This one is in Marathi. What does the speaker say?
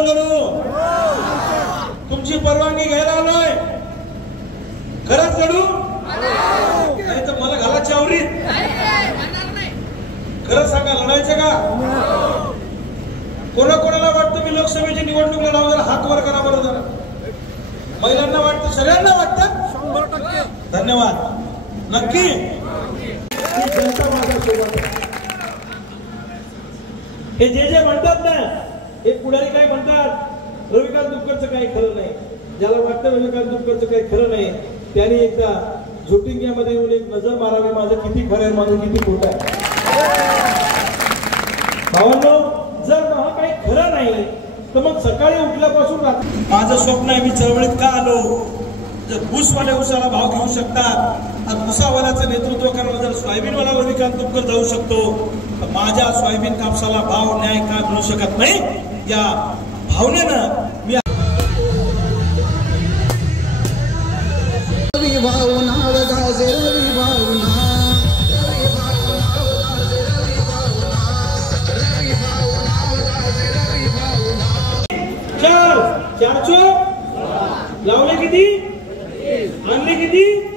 नको लढू. तुमची परवानगी घ्यायला आलोय. खरंच लढू नाही तर मला घाला चावरीत. खरं सांगा लढायचं का? कोणाकोणाला वाटतं मी लोकसभेची निवडणूक लढावं? जरा हात वर करा बरं जरा. महिलांना वाटतं, सगळ्यांना वाटतं? 100%. धन्यवाद. नक्की जनता माझ्यासोबत. हे जे म्हणतात ना, हे पुढारी काय म्हणतात, रविकांत दुबकरचं काही खरं नाही. ज्याला वाटतं रविकांत दुबकरचं काही खरं नाही त्यांनी एकदा झोटिंग्यामध्ये येऊन एक नजर मारावी, माझं किती खरं आहे, माझं किती खोटं आहे. भावांनो, जर महा काही खरं नाही तर मग सकाळी उठल्यापासून रात्री माझं स्वप्न आहे, मी चळवळीत का आलो? जर ऊसवाले ऊसाला भाव घेऊ शकतात, ऊसावाल्याचं नेतृत्व करायला जर सोयाबीनवाला रविकांत दुबकर जाऊ शकतो, तर माझ्या सोयाबीन कापसाला भाव न्याय का मिळू शकत नाही? या भावनेनं मी चार लावले किती, आणले किती?